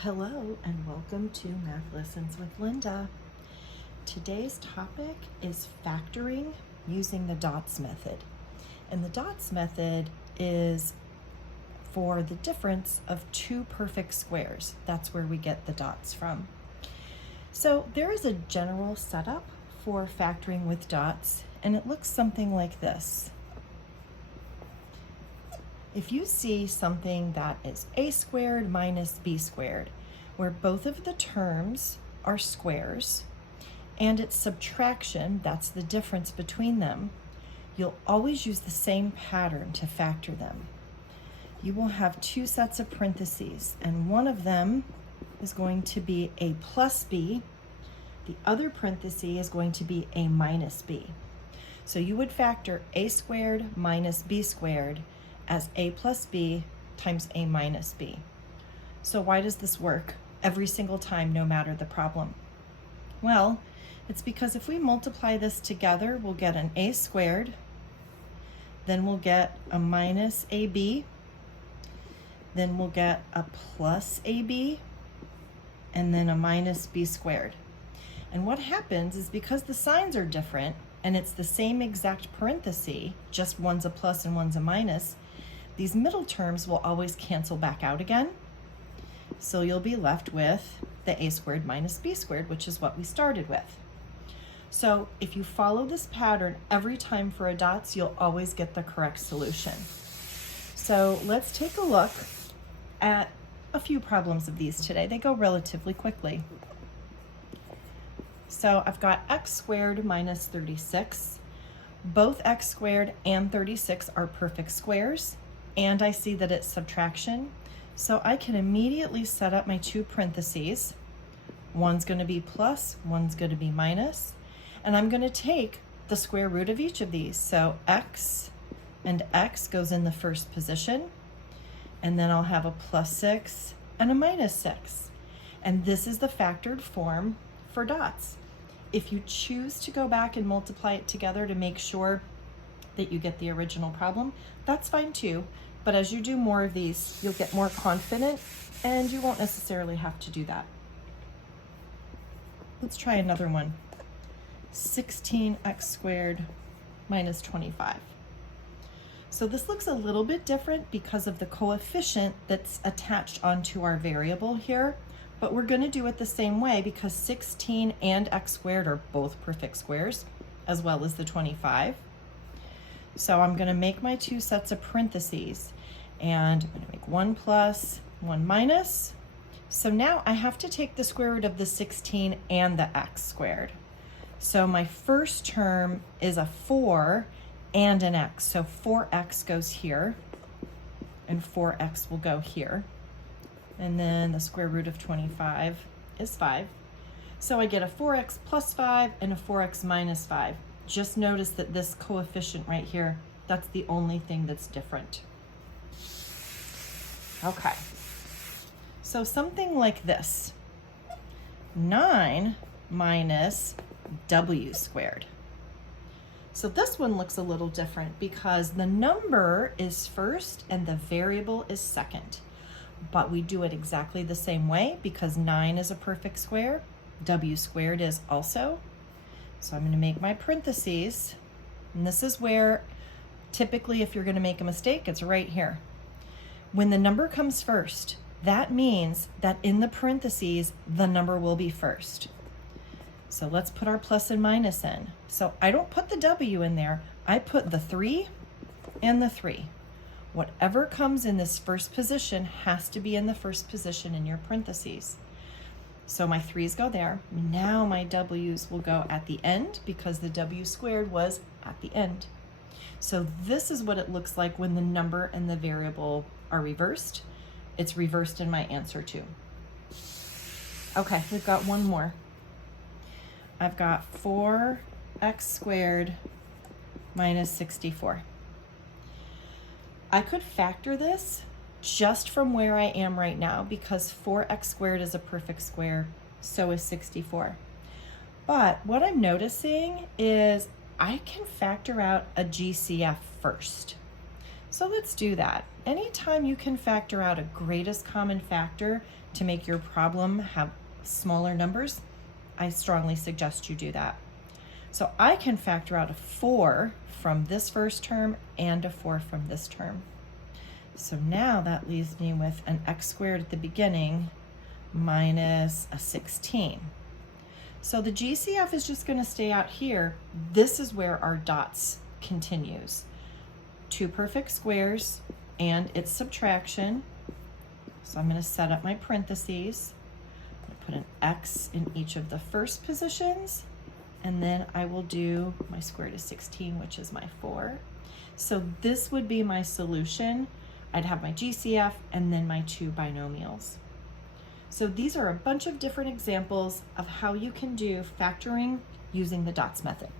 Hello and welcome to Math Lessons with Linda. Today's topic is factoring using the dots method. And the dots method is for the difference of two perfect squares. That's where we get the dots from. So there is a general setup for factoring with dots, and it looks something like this. If you see something that is a squared minus b squared, where both of the terms are squares, and it's subtraction, that's the difference between them, you'll always use the same pattern to factor them. You will have two sets of parentheses, and one of them is going to be a plus b, the other parenthesis is going to be a minus b. So you would factor a squared minus b squared as a plus b times a minus b. So why does this work every single time, no matter the problem? Well, it's because if we multiply this together, we'll get an a squared, then we'll get a minus ab, then we'll get a plus ab, and then a minus b squared. And what happens is because the signs are different, and it's the same exact parenthesis, just one's a plus and one's a minus, these middle terms will always cancel back out again. So you'll be left with the a squared minus b squared, which is what we started with. So if you follow this pattern every time for a dots, you'll always get the correct solution. So let's take a look at a few problems of these today. They go relatively quickly. So I've got x squared minus 36. Both x squared and 36 are perfect squares, and I see that it's subtraction. So I can immediately set up my two parentheses. One's going to be plus, one's going to be minus, and I'm going to take the square root of each of these. So x and x goes in the first position, and then I'll have a plus 6 and a minus 6. And this is the factored form for dots. If you choose to go back and multiply it together to make sure that you get the original problem, that's fine too. But as you do more of these, you'll get more confident and you won't necessarily have to do that. Let's try another one. 16x squared minus 25. So this looks a little bit different because of the coefficient that's attached onto our variable here, but we're going to do it the same way because 16 and x squared are both perfect squares, as well as the 25. So I'm going to make my two sets of parentheses, and I'm going to make one plus, one minus. So now I have to take the square root of the 16 and the x squared. So my first term is a 4 and an x. So 4x goes here, and 4x will go here. And then the square root of 25 is 5. So I get a 4x plus 5 and a 4x minus 5. Just notice that this coefficient right here, that's the only thing that's different. Okay, so something like this. 9 minus w squared. So this one looks a little different because the number is first and the variable is second. But we do it exactly the same way because 9 is a perfect square, w squared is also. So I'm going to make my parentheses, and this is where typically if you're going to make a mistake, it's right here. When the number comes first, that means that in the parentheses, the number will be first. So let's put our plus and minus in. So I don't put the w in there, I put the 3 and the 3. Whatever comes in this first position has to be in the first position in your parentheses. So my 3's go there. Now my w's will go at the end because the w squared was at the end. So this is what it looks like when the number and the variable are reversed. It's reversed in my answer too. Okay, we've got one more. I've got 4x squared minus 64. I could factor this just from where I am right now because 4x squared is a perfect square, so is 64. But what I'm noticing is I can factor out a GCF first. So let's do that. Anytime you can factor out a greatest common factor to make your problem have smaller numbers, I strongly suggest you do that. So I can factor out a 4 from this first term and a 4 from this term. So now that leaves me with an x squared at the beginning minus a 16. So the GCF is just going to stay out here. This is where our dots continues. 2 perfect squares and its subtraction. So I'm going to set up my parentheses. I'm going to put an x in each of the first positions, and then I will do my square root of 16, which is my 4. So this would be my solution. I'd have my GCF and then my 2 binomials. So these are a bunch of different examples of how you can do factoring using the dots method.